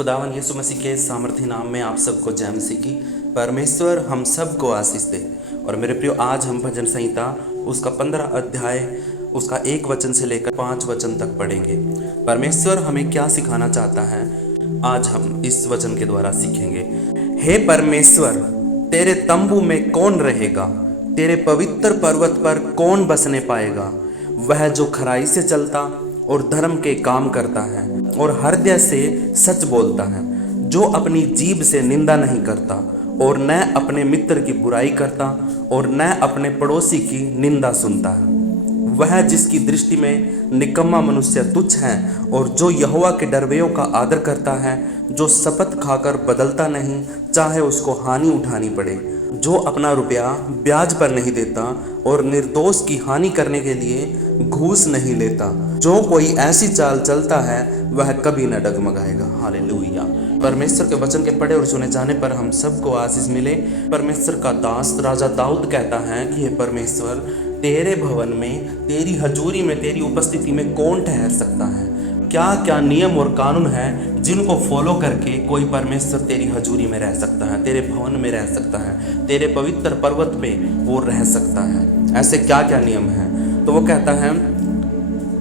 खुदावन यीशु मसीह के सामर्थी नाम में आप सबको जय मसीह की। परमेश्वर हम सबको आशीष दे। और मेरे प्रियो, आज हम भजन संहिता उसका 15 अध्याय उसका 1 वचन से लेकर 5 वचन तक पढ़ेंगे। परमेश्वर हमें क्या सिखाना चाहता है, आज हम इस वचन के द्वारा सीखेंगे। हे परमेश्वर, तेरे तंबू में कौन रहेगा? तेरे पवित्र पर्वत पर कौन बसने पाएगा? वह जो खराई से चलता और धर्म के काम करता है और हृदय से सच बोलता है, जो अपनी जीभ से निंदा नहीं करता और न अपने मित्र की बुराई करता और न अपने पड़ोसी की निंदा सुनता है। वह जिसकी दृष्टि में निकम्मा मनुष्य तुच्छ है और जो यहोवा के डरवैयों का आदर करता है, जो शपथ खाकर बदलता नहीं, चाहे उसको हानि उठानी पड़े, जो अपना रुपया ब्याज पर नहीं देता और निर्दोष की हानि करने के लिए घूस नहीं लेता। जो कोई ऐसी चाल चलता है वह कभी न डगमगाएगा। हालेलुया। परमेश्वर के वचन के पढ़े और सुने जाने पर हम सबको आशीष मिले। परमेश्वर का दास राजा दाऊद कहता है कि हे परमेश्वर, तेरे भवन में, तेरी हजूरी में, तेरी उपस्थिति में कौन ठहर सकता है? क्या क्या नियम और कानून है जिनको फॉलो करके कोई परमेश्वर तेरी हजूरी में रह सकता है, तेरे भवन में रह सकता है, तेरे पवित्र पर्वत पे वो रह सकता है? ऐसे क्या क्या नियम हैं? तो वो कहता है,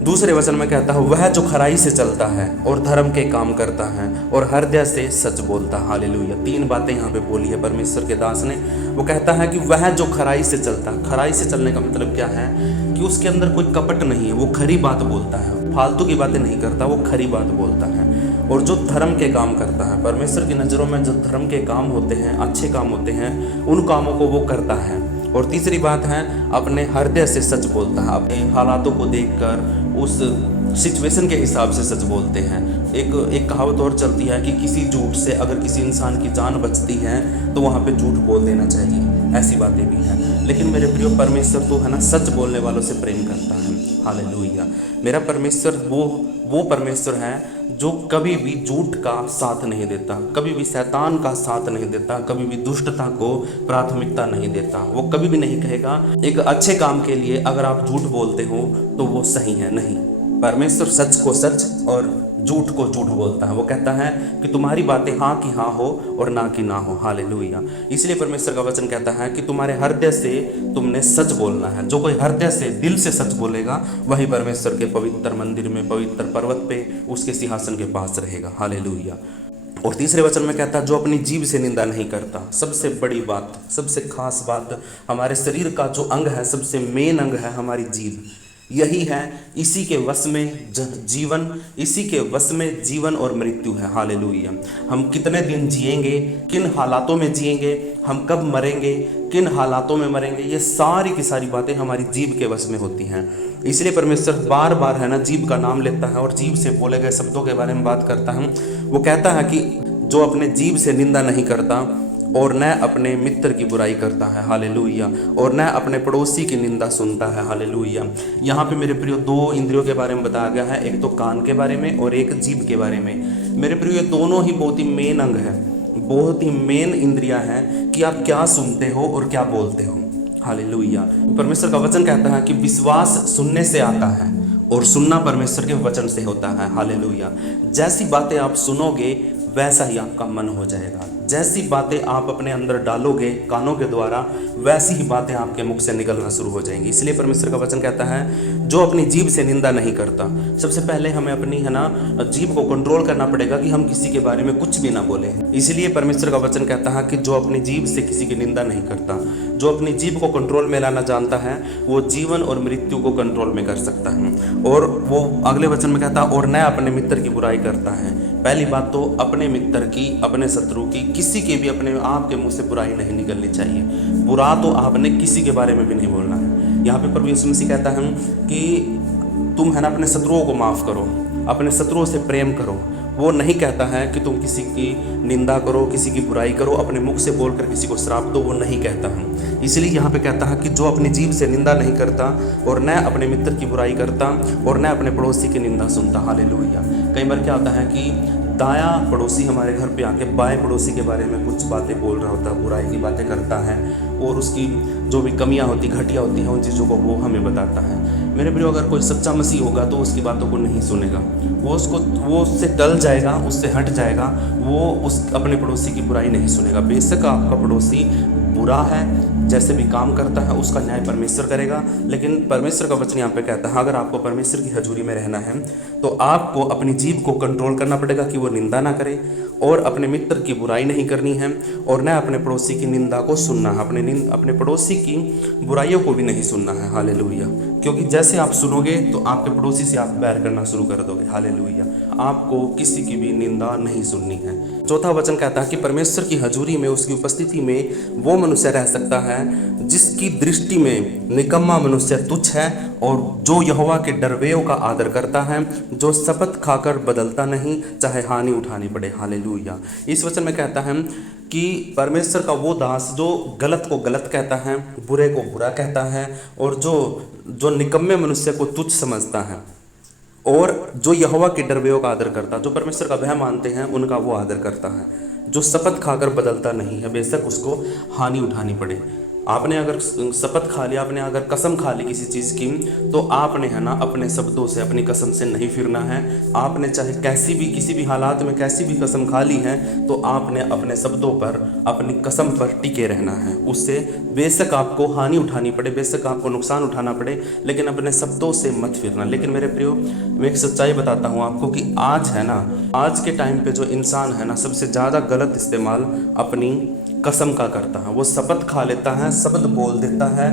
दूसरे वचन में कहता है, वह जो खराई से चलता है और धर्म के काम करता है और हृदय से सच बोलता है। हालेलुया। 3 बातें यहाँ पे बोली है परमेश्वर के दास ने। वो कहता है कि वह जो खराई से चलता है। खराई से चलने का मतलब क्या है कि उसके अंदर कोई कपट नहीं है, वो खरी बात बोलता है, फालतू की बातें नहीं करता, वो खरी बात बोलता है। और जो धर्म के काम करता है, परमेश्वर की नज़रों में जो धर्म के काम होते हैं, अच्छे काम होते हैं, उन कामों को वो करता है। और तीसरी बात है, अपने हृदय से सच बोलता है। अपने हालातों को देखकर उस सिचुएशन के हिसाब से सच बोलते हैं। एक कहावत और चलती है कि किसी झूठ से अगर किसी इंसान की जान बचती है तो वहाँ पे झूठ बोल देना चाहिए। ऐसी बातें भी हैं। लेकिन मेरे प्रियो, परमेश्वर तो है ना, सच बोलने वालों से प्रेम करता है। हालेलुया। मेरा परमेश्वर वो परमेश्वर है जो कभी भी झूठ का साथ नहीं देता, कभी भी शैतान का साथ नहीं देता, कभी भी दुष्टता को प्राथमिकता नहीं देता। वो कभी भी नहीं कहेगा एक अच्छे काम के लिए अगर आप झूठ बोलते हो तो वो सही है। नहीं, परमेश्वर सच को सच और झूठ को झूठ बोलता है। वो कहता है कि तुम्हारी बातें हाँ की हाँ हो और ना की ना हो। हालेलुया। इसलिए परमेश्वर का वचन कहता है कि तुम्हारे हृदय से तुमने सच बोलना है। जो कोई हृदय से, दिल से सच बोलेगा, वही परमेश्वर के पवित्र मंदिर में, पवित्र पर्वत पे, उसके सिंहासन के पास रहेगा। हालेलुया। और तीसरे वचन में कहता है, जो अपनी जीभ से निंदा नहीं करता। सबसे बड़ी बात, सबसे खास बात, हमारे शरीर का जो अंग है, सबसे मेन अंग है हमारी जीभ। यही है, इसी के वश में जीवन, इसी के वश में जीवन और मृत्यु है। हालेलुया। हम कितने दिन जिएंगे, किन हालातों में जिएंगे, हम कब मरेंगे, किन हालातों में मरेंगे, ये सारी की सारी बातें हमारी जीभ के वश में होती हैं। इसलिए परमेश्वर बार बार है ना जीभ का नाम लेता है और जीभ से बोले गए शब्दों के बारे में बात करता है। वो कहता है कि जो अपने जीभ से निंदा नहीं करता और न अपने मित्र की बुराई करता है। हालेलुया। और न अपने पड़ोसी की निंदा सुनता है। हालेलुया। यहाँ पे मेरे प्रियो 2 इंद्रियों के बारे में बताया गया है, एक तो कान के बारे में और एक जीभ के बारे में। मेरे प्रियो, ये दोनों ही बहुत ही मेन अंग है, बहुत ही मेन इंद्रियां हैं कि आप क्या सुनते हो और क्या बोलते हो। हालेलुया। परमेश्वर का वचन कहता है कि विश्वास सुनने से आता है और सुनना परमेश्वर के वचन से होता है। हालेलुया। जैसी बातें आप सुनोगे वैसा ही आपका मन हो जाएगा। जैसी बातें आप अपने अंदर डालोगे कानों के द्वारा, वैसी ही बातें आपके मुख से निकलना शुरू हो जाएंगी। इसलिए परमेश्वर का वचन कहता है, जो अपनी जीभ से निंदा नहीं करता। सबसे पहले हमें अपनी है ना जीभ को कंट्रोल करना पड़ेगा कि हम किसी के बारे में कुछ भी ना बोले। इसलिए परमेश्वर का वचन कहता है कि जो अपनी जीभ से किसी की निंदा नहीं करता, जो अपनी जीभ को कंट्रोल में लाना जानता है, वो जीवन और मृत्यु को कंट्रोल में कर सकता है। और वो अगले वचन में कहता है, और न अपने मित्र की बुराई करता है। पहली बात तो अपने मित्र की, अपने शत्रु की, किसी के भी अपने आप के मुंह से बुराई नहीं निकलनी चाहिए। बुरा तो आपने किसी के बारे में भी नहीं बोलना है। यहाँ पे प्रभु यीशु मसीह कहता है कि तुम है ना अपने शत्रुओं को माफ़ करो, अपने शत्रुओं से प्रेम करो। वो नहीं कहता है कि तुम किसी की निंदा करो, किसी की बुराई करो, अपने मुख से बोलकर किसी को श्राप दो। वो नहीं कहता है। इसलिए यहाँ पे कहता है कि जो अपनी जीभ से निंदा नहीं करता और न अपने मित्र की बुराई करता और न अपने पड़ोसी की निंदा सुनता। हालेलुया। कई बार क्या होता है कि दायां पड़ोसी हमारे घर पे आके बाएं पड़ोसी के बारे में कुछ बातें बोल रहा होता है, बुराई की बातें करता है और उसकी जो भी कमियां होती, घटिया होती हैं, उन चीज़ों को वो हमें बताता है। मेरे प्रियो अगर कोई सच्चा मसीह होगा तो उसकी बातों को नहीं सुनेगा, वो उससे टल जाएगा, उससे हट जाएगा, वो उस अपने पड़ोसी की बुराई नहीं सुनेगा। बेशक आपका पड़ोसी बुरा है, जैसे भी काम करता है उसका न्याय परमेश्वर करेगा, लेकिन परमेश्वर का वचन यहाँ पे कहता है अगर आपको परमेश्वर की हजूरी में रहना है तो आपको अपनी जीभ को कंट्रोल करना पड़ेगा कि वो निंदा ना करे, और अपने मित्र की बुराई नहीं करनी है, और न अपने पड़ोसी की निंदा को सुनना है, अपने पड़ोसी की बुराइयों को भी नहीं सुनना है। हालेलुया। क्योंकि जैसे आप सुनोगे तो आपके पड़ोसी से आप बैर करना शुरू कर दोगे। हालेलुया। आपको किसी की भी निंदा नहीं सुननी है। चौथा वचन कहता है कि परमेश्वर की हजूरी में, उसकी उपस्थिति में वो मनुष्य रह सकता है जिसकी दृष्टि में निकम्मा मनुष्य तुच्छ है, और जो यहोवा के डरवेयों का आदर करता है, जो शपथ खाकर बदलता नहीं, चाहे हानि उठानी पड़े। हालेलुया। इस वचन में कहता है कि परमेश्वर का वो दास जो गलत को गलत कहता है, बुरे को बुरा कहता है, और जो निकम्मे मनुष्य को तुच्छ समझता है, और जो यहोवा के डरवेयों का आदर करता है, जो परमेश्वर का भय मानते हैं, उनका वो आदर करता है, जो शपथ खाकर बदलता नहीं है, बेशक उसको हानि उठानी पड़े। आपने अगर शपथ खा लिया, आपने अगर कसम खा ली किसी चीज़ की, तो आपने है ना अपने शब्दों से, अपनी कसम से नहीं फिरना है। आपने चाहे कैसी भी, किसी भी हालात में कैसी भी कसम खा ली है, तो आपने अपने शब्दों पर, अपनी कसम पर टिके रहना है। उससे बेशक आपको हानि उठानी पड़े, बेशक आपको नुकसान उठाना पड़े, लेकिन अपने शब्दों से मत फिरना। लेकिन मेरे प्रियो, मैं एक सच्चाई बताता हूँ आपको कि आज है ना, आज के टाइम पे जो इंसान है ना, सबसे ज़्यादा गलत इस्तेमाल अपनी कसम का करता है। वो शपथ खा लेता है, शब्द बोल देता है,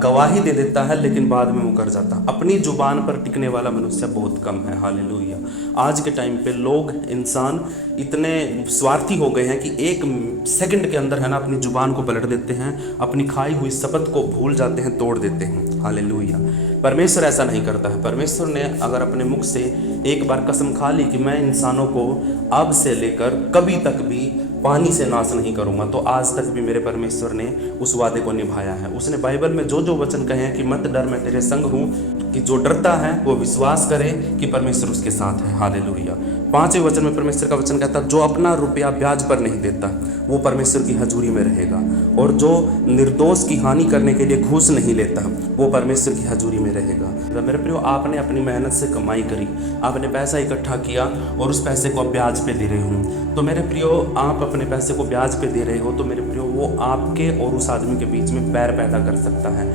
गवाही दे देता है, लेकिन बाद में मुकर जाता है। अपनी जुबान पर टिकने वाला मनुष्य बहुत कम है। हालेलुया। आज के टाइम पे लोग, इंसान इतने स्वार्थी हो गए हैं कि एक सेकंड के अंदर है ना अपनी जुबान को पलट देते हैं, अपनी खाई हुई शपथ को भूल जाते हैं, तोड़ देते हैं। हालेलुया। परमेश्वर ऐसा नहीं करता है। परमेश्वर ने अगर अपने मुख से एक बार कसम खा ली कि मैं इंसानों को अब से लेकर कभी तक भी पानी से नाश नहीं करूंगा, तो आज तक भी मेरे परमेश्वर ने उस वादे को निभाया है। उसने बाइबल में जो जो वचन कहे हैं कि मत डर, मैं तेरे संग हूँ, कि जो डरता है वो विश्वास करे कि परमेश्वर उसके साथ है। हालेलुया। 5वें वचन में परमेश्वर का वचन कहता है जो अपना रुपया ब्याज पर नहीं देता वो परमेश्वर की हजूरी में रहेगा, और जो निर्दोष की हानि करने के लिए घूस नहीं लेता वो परमेश्वर की हजूरी में रहेगा। तो मेरे प्रियो, आपने अपनी मेहनत से कमाई करी, आपने पैसा इकट्ठा किया और उस पैसे को आप ब्याज पे दे रहे हो, तो मेरे प्रियो आप अपने पैसे को ब्याज पे दे रहे हो, तो मेरे प्रियो वो आपके और उस आदमी के बीच में बैर पैदा कर सकता है।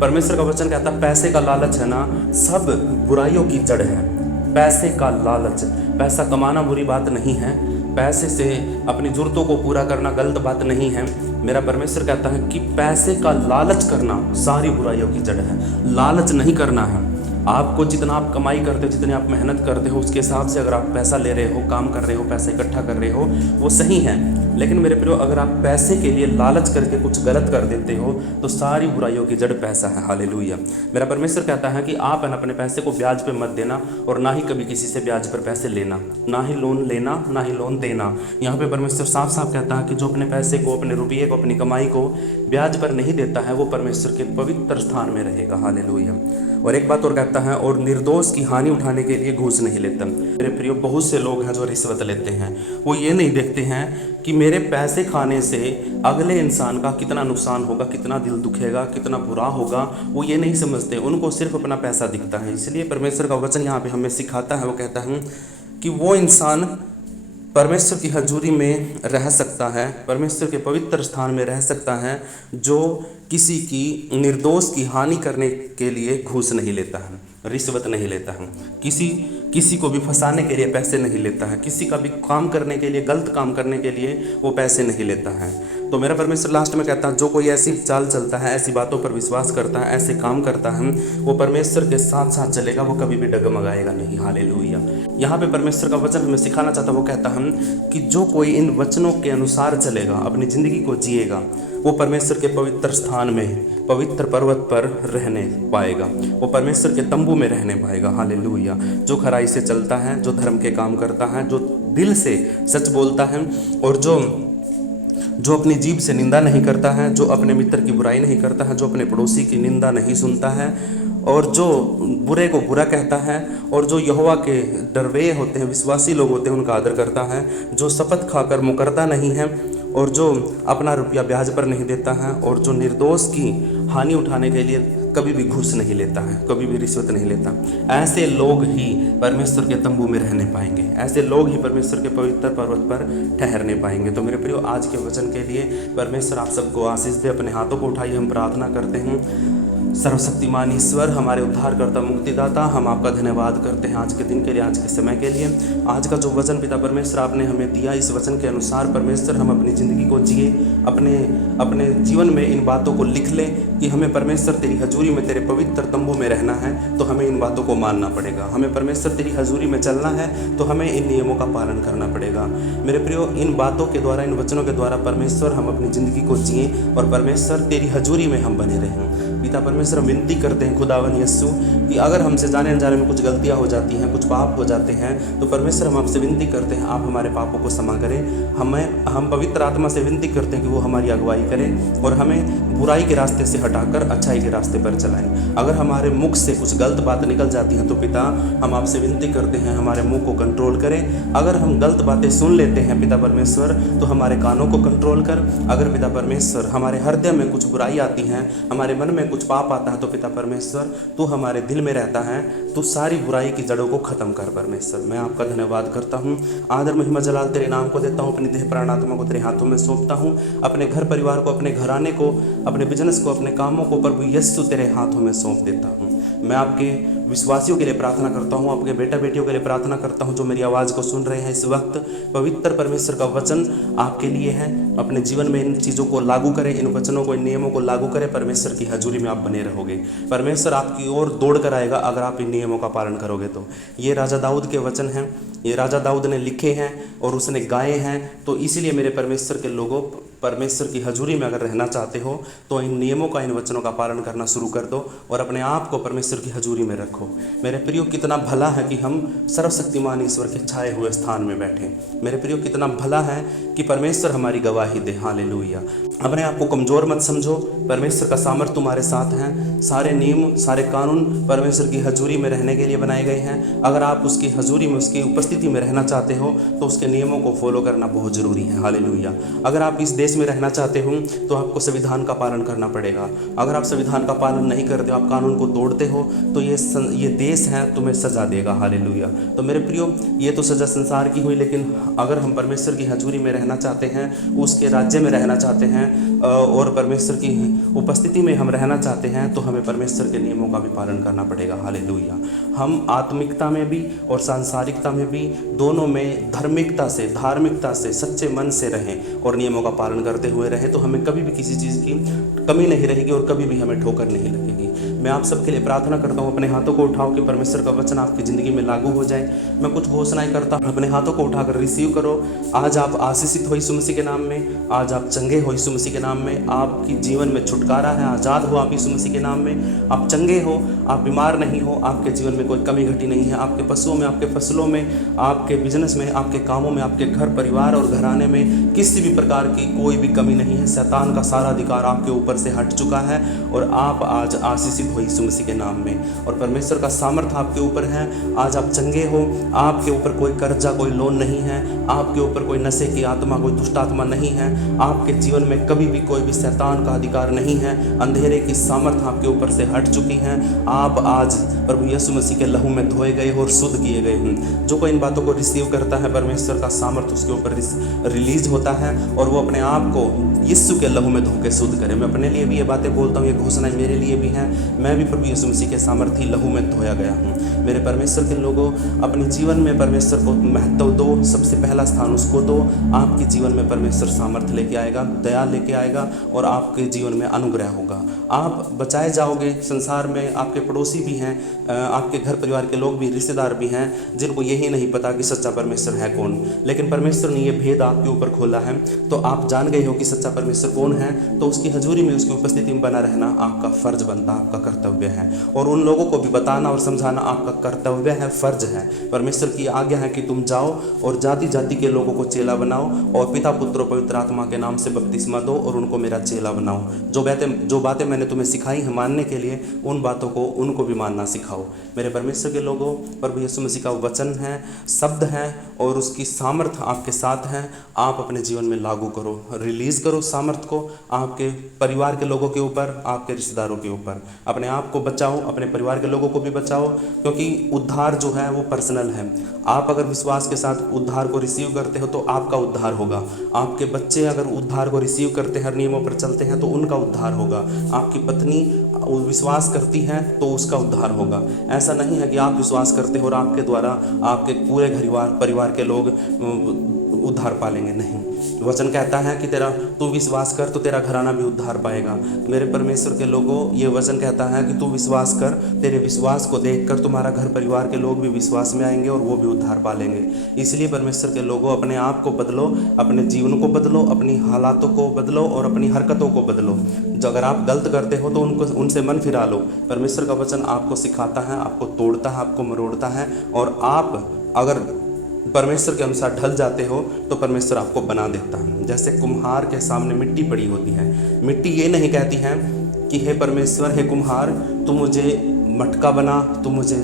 परमेश्वर का वचन कहता है पैसे का लालच है ना सब बुराइयों की जड़ है। पैसे का लालच, पैसा कमाना बुरी बात नहीं है, पैसे से अपनी ज़रूरतों को पूरा करना गलत बात नहीं है। मेरा परमेश्वर कहता है कि पैसे का लालच करना सारी बुराइयों की जड़ है। लालच नहीं करना है। आपको जितना आप कमाई करते हो, जितनी आप मेहनत करते हो, उसके हिसाब से अगर आप पैसा ले रहे हो, काम कर रहे हो, पैसा इकट्ठा कर रहे हो, वो सही है। लेकिन मेरे प्रियो, अगर आप पैसे के लिए लालच करके कुछ गलत कर देते हो तो सारी बुराइयों की जड़ पैसा है। हालेलुया। मेरा परमेश्वर कहता है कि आप अपने पैसे को ब्याज पे मत देना, और ना ही कभी किसी से ब्याज पर पैसे लेना, ना ही लोन लेना, ना ही लोन देना। यहाँ पे परमेश्वर साफ साफ कहता है कि जो अपने पैसे को, अपने रुपये को, अपनी कमाई को ब्याज पर नहीं देता है वो परमेश्वर के पवित्र स्थान में रहेगा। हालेलुया। और एक बात और कहता है, और निर्दोष की हानि उठाने के लिए घूस नहीं लेता। मेरे प्रियो, बहुत से लोग हैं जो रिश्वत लेते हैं, वो ये नहीं देखते हैं कि मेरे पैसे खाने से अगले इंसान का कितना नुकसान होगा, कितना दिल दुखेगा, कितना बुरा होगा, वो ये नहीं समझते। उनको सिर्फ अपना पैसा दिखता है। इसलिए परमेश्वर का वचन यहाँ पे हमें सिखाता है, वो कहता है कि वो इंसान परमेश्वर की हजूरी में रह सकता है, परमेश्वर के पवित्र स्थान में रह सकता है, जो किसी की निर्दोष की हानि करने के लिए घूस नहीं लेता है, रिश्वत नहीं लेता है, किसी को भी फंसाने के लिए पैसे नहीं लेता है, किसी का भी काम करने के लिए, गलत काम करने के लिए वो पैसे नहीं लेता है। तो मेरा परमेश्वर लास्ट में कहता है जो कोई ऐसी चाल चलता है, ऐसी बातों पर विश्वास करता है, ऐसे काम करता है, वो परमेश्वर के साथ साथ चलेगा, वो कभी भी डगमगाएगा नहीं। हालेलुया। यहाँ पे परमेश्वर का वचन हमें सिखाना चाहता है, वो कहता है कि जो कोई इन वचनों के अनुसार चलेगा, अपनी ज़िंदगी को जिएगा, वो परमेश्वर के पवित्र स्थान में, पवित्र पर्वत पर रहने पाएगा, वो परमेश्वर के तंबू में रहने पाएगा। हालेलुया। जो खराई से चलता है, जो धर्म के काम करता है, जो दिल से सच बोलता है, और जो अपनी जीभ से निंदा नहीं करता है, जो अपने मित्र की बुराई नहीं करता है, जो अपने पड़ोसी की निंदा नहीं सुनता है, और जो बुरे को बुरा कहता है, और जो यहोवा के डरवे होते हैं, विश्वासी लोग होते हैं, उनका आदर करता है, जो शपथ खाकर मुकरता नहीं है, और जो अपना रुपया ब्याज पर नहीं देता है, और जो निर्दोष की हानि उठाने के लिए कभी भी घूस नहीं लेता है, कभी भी रिश्वत नहीं लेता। ऐसे लोग ही परमेश्वर के तंबू में रहने पाएंगे, ऐसे लोग ही परमेश्वर के पवित्र पर्वत पर ठहरने पाएंगे। तो मेरे प्रियो, आज के वचन के लिए परमेश्वर आप सबको आशीष दे। अपने हाथों को उठाइए, हम प्रार्थना करते हैं। सर्वशक्तिमान ईश्वर, हमारे उद्धारकर्ता मुक्तिदाता, हम आपका धन्यवाद करते हैं आज के दिन के लिए, आज के समय के लिए। आज का जो वचन पिता परमेश्वर आपने हमें दिया, इस वचन के अनुसार परमेश्वर हम अपनी ज़िंदगी को जिए, अपने जीवन में इन बातों को लिख लें कि हमें परमेश्वर तेरी हजूरी में, तेरे पवित्र तंबू में रहना है तो हमें इन बातों को मानना पड़ेगा। हमें परमेश्वर तेरी हजूरी में चलना है तो हमें इन नियमों का पालन करना पड़ेगा। मेरे प्रियो, इन बातों के द्वारा, इन वचनों के द्वारा परमेश्वर हम अपनी ज़िंदगी को जिए और परमेश्वर तेरी हजूरी में हम बने रहें। पिता परमेश्वर, हम विनती करते हैं खुदावन यीशु कि अगर हमसे जाने अनजाने में कुछ गलतियां हो जाती हैं, कुछ पाप हो जाते हैं, तो परमेश्वर हम आपसे विनती करते हैं आप हमारे पापों को क्षमा करें। हम पवित्र आत्मा से विनती करते हैं कि वो हमारी अगुवाई करें और हमें बुराई के रास्ते से हटाकर अच्छाई के रास्ते पर चलाएं। अगर हमारे मुख से कुछ गलत बात निकल जाती हैं तो पिता हम आपसे विनती करते हैं हमारे मुंह को कंट्रोल करें। अगर हम गलत बातें सुन लेते हैं पिता परमेश्वर तो हमारे कानों को कंट्रोल कर। अगर पिता परमेश्वर हमारे हृदय में कुछ बुराई आती है, हमारे मन में कुछ पाप आता है, तो पिता परमेश्वर तू हमारे दिल में रहता है, तू सारी बुराई की जड़ों को खत्म कर। परमेश्वर, मैं आपका धन्यवाद करता हूँ, आदर महिमा जलाल तेरे नाम को देता हूँ, अपनी देह प्राण आत्मा को तेरे हाथों में सौंपता हूँ, अपने घर परिवार को, अपने घराने को, अपने बिजनेस को, अपने कामों को प्रभु यीशु तेरे हाथों में सौंप देता हूँ। मैं आपके विश्वासियों के लिए प्रार्थना करता हूँ, आपके बेटा बेटियों के लिए प्रार्थना करता हूँ जो मेरी आवाज़ को सुन रहे हैं इस वक्त। पवित्र परमेश्वर का वचन आपके लिए है, अपने जीवन में इन चीज़ों को लागू करें, इन वचनों को, इन नियमों को लागू करें। परमेश्वर की हजूरी में आप बने रहोगे, परमेश्वर आपकी ओर दौड़ कर आएगा अगर आप इन नियमों का पालन करोगे तो। ये राजा दाऊद के वचन हैं, ये राजा दाऊद ने लिखे हैं और उसने गाए हैं। तो इसीलिए मेरे परमेश्वर के लोगों, परमेश्वर की हजूरी में अगर रहना चाहते हो तो इन नियमों का, इन वचनों का पालन करना शुरू कर दो और अपने आप को परमेश्वर की हजूरी में रखो। मेरे प्रियो, कितना भला है कि हम सर्वशक्तिमान ईश्वर के छाए हुए स्थान में बैठें। मेरे प्रियो, कितना भला है कि परमेश्वर हमारी गवाही दे। हालेलुया। अपने आप को कमज़ोर मत समझो, परमेश्वर का सामर्थ तुम्हारे साथ है। सारे नियम, सारे कानून परमेश्वर की हजूरी में रहने के लिए बनाए गए हैं। अगर आप उसकी हजूरी में, उसकी उपस्थिति में रहना चाहते हो तो उसके नियमों को फॉलो करना बहुत ज़रूरी है। हालेलुया। अगर आप इस देश में रहना चाहते हो तो आपको संविधान का पालन करना पड़ेगा। अगर आप संविधान का पालन नहीं करते हो, आप कानून को तोड़ते हो तो ये देश है तुम्हें सजा देगा। हालेलुया। तो मेरे प्रियो, ये तो सजा संसार की हुई, लेकिन अगर हम परमेश्वर की हजूरी में रहना चाहते हैं, उसके राज्य में रहना चाहते हैं और परमेश्वर की उपस्थिति में हम रहना चाहते हैं तो हमें परमेश्वर के नियमों का भी पालन करना पड़ेगा। हालेलुया। हम आत्मिकता में भी और सांसारिकता में भी, दोनों में धार्मिकता से सच्चे मन से रहें और नियमों का पालन करते हुए रहें तो हमें कभी भी किसी चीज़ की कमी नहीं रहेगी और कभी भी हमें ठोकर नहीं लगेगी। मैं आप सबके लिए प्रार्थना करता हूँ, अपने हाथों को उठाओ कि परमेश्वर का वचन आपकी ज़िंदगी में लागू हो जाए। मैं कुछ घोषणाएं करता हूँ, अपने हाथों को उठाकर रिसीव करो। आज आप आशीषित हो यीशु मसीह के नाम में, आज आप चंगे हो यीशु मसीह के नाम में, आपकी जीवन में छुटकारा है, आज़ाद हो आप यीशु मसीह के नाम में। आप चंगे हो, आप बीमार नहीं हो, आपके जीवन में कोई कमी घटी नहीं है। आपके पशुओं में, आपके फसलों में, आपके बिजनेस में, आपके कामों में, आपके घर परिवार और घराने में किसी भी प्रकार की कोई भी कमी नहीं है। शैतान का सारा अधिकार आपके ऊपर से हट चुका है और आप आज आशीषित हो यीशु मसीह के नाम में और परमेश्वर का सामर्थ्य आपके ऊपर है। आज आप चंगे हो, आपके ऊपर कोई कर्जा, कोई लोन नहीं है, आपके ऊपर कोई नशे की आत्मा, कोई दुष्ट आत्मा नहीं है, आपके जीवन में कभी भी कोई भी शैतान का अधिकार नहीं है। अंधेरे की सामर्थ्य आपके ऊपर से हट चुकी है। आप आज प्रभु यीशु मसीह के लहू में धोए गए और शुद्ध किए गए हैं। जो कोई इन बातों को रिसीव करता है, परमेश्वर का सामर्थ्य उसके ऊपर रिलीज होता है और वो अपने आप को यीशु के लहू में धो के शुद्ध करे। मैं अपने लिए भी ये बातें बोलता हूँ, ये घोषणाएं मेरे लिए भी हैं। मैं भी प्रभु यीशु मसीह के सामर्थ्य लहू में धोया गया हूँ। मेरे परमेश्वर के लोगों, अपने जीवन में परमेश्वर को महत्व दो, सबसे पहला स्थान उसको दो। आपके जीवन में परमेश्वर सामर्थ्य लेके आएगा, दया लेके आएगा और आपके जीवन में अनुग्रह होगा। आप बचाए जाओगे। संसार में आपके पड़ोसी भी हैं, आपके घर परिवार के लोग भी, रिश्तेदार भी हैं जिनको यही नहीं पता कि सच्चा परमेश्वर है कौन, लेकिन परमेश्वर ने ये भेद आपके ऊपर खोला है तो आप जान गए हो कि सच्चा परमेश्वर कौन है। तो उसकी हजूरी में, उसकी उपस्थिति में बना रहना आपका फर्ज बनता, आपका कर्तव्य है और उन लोगों को भी बताना और समझाना आपका कर्तव्य है, फर्ज है। परमेश्वर की आज्ञा है कि तुम जाओ और जाति जाति के लोगों को चेला बनाओ और पिता, पुत्र और पवित्र आत्मा के नाम से बपतिस्मा दो और और उनको मेरा चेला बनाओ। जो बातें मैंने तुम्हें सिखाई हैं मानने के लिए, उन बातों को उनको भी मानना सिखाओ। मेरे परमेश्वर के लोगों, प्रभु यीशु मसीह का वचन है, शब्द है और उसकी सामर्थ आपके साथ है। आप अपने जीवन में लागू करो, रिलीज़ करो सामर्थ को आपके परिवार के लोगों के ऊपर, आपके रिश्तेदारों के ऊपर। अपने आप को बचाओ, अपने परिवार के लोगों को भी बचाओ, क्योंकि उद्धार जो है वो पर्सनल है। आप अगर विश्वास के साथ उद्धार को रिसीव करते हो तो आपका उद्धार होगा। आपके बच्चे अगर उद्धार को रिसीव करते हैं, नियमों पर चलते हैं, तो उनका उद्धार होगा। आपकी पत्नी विश्वास करती है तो उसका उद्धार होगा। ऐसा नहीं है कि आप विश्वास करते हो और आपके द्वारा आपके पूरे परिवार के लोग उद्धार पालेंगे, नहीं। वचन कहता है कि तू विश्वास कर तो तेरा घराना भी उद्धार पाएगा। मेरे परमेश्वर के लोगों, ये वचन कहता है कि तू विश्वास कर, तेरे विश्वास को देखकर तुम्हारा घर परिवार के लोग भी विश्वास में आएंगे और वो भी उद्धार पालेंगे। इसलिए परमेश्वर के लोगों, अपने आप को बदलो, अपने जीवन को बदलो, अपनी हालातों को बदलो और अपनी हरकतों को बदलो। जो अगर आप गलत करते हो तो उनसे मन फिरा लो। परमेश्वर का वचन आपको सिखाता है, आपको तोड़ता है, आपको मरोड़ता है, और आप अगर परमेश्वर के अनुसार ढल जाते हो तो परमेश्वर आपको बना देता है। जैसे कुम्हार के सामने मिट्टी पड़ी होती है, मिट्टी ये नहीं कहती है कि हे परमेश्वर, हे कुम्हार, तू मुझे मटका बना, तू मुझे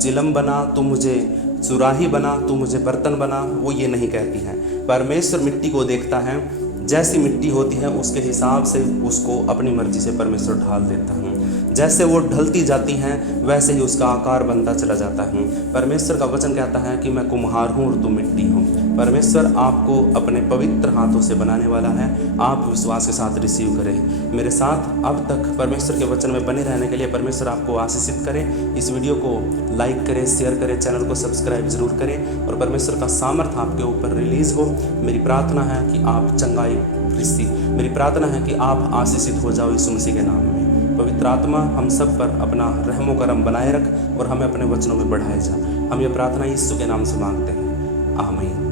चिलम बना, तू मुझे सुराही बना, तू मुझे बर्तन बना। वो ये नहीं कहती है। परमेश्वर मिट्टी को देखता है, जैसी मिट्टी होती है उसके हिसाब से उसको अपनी मर्जी से परमेश्वर ढाल देता है। जैसे वो ढलती जाती हैं वैसे ही उसका आकार बनता चला जाता है। परमेश्वर का वचन कहता है कि मैं कुम्हार हूँ और तुम मिट्टी हो। परमेश्वर आपको अपने पवित्र हाथों से बनाने वाला है। आप विश्वास के साथ रिसीव करें। मेरे साथ अब तक परमेश्वर के वचन में बने रहने के लिए परमेश्वर आपको आशीषित करें। इस वीडियो को लाइक करें, शेयर करें, चैनल को सब्सक्राइब जरूर करें और परमेश्वर का सामर्थ आपके ऊपर रिलीज़ हो। मेरी प्रार्थना है कि आप चंगाई मेरी प्रार्थना है कि आप आशीषित हो जाओ यीशु मसीह के नाम में। पवित्र आत्मा हम सब पर अपना रहमो करम बनाए रख और हमें अपने वचनों में बढ़ाए जा। हम ये प्रार्थना यीशु के नाम से मांगते हैं, आमीन।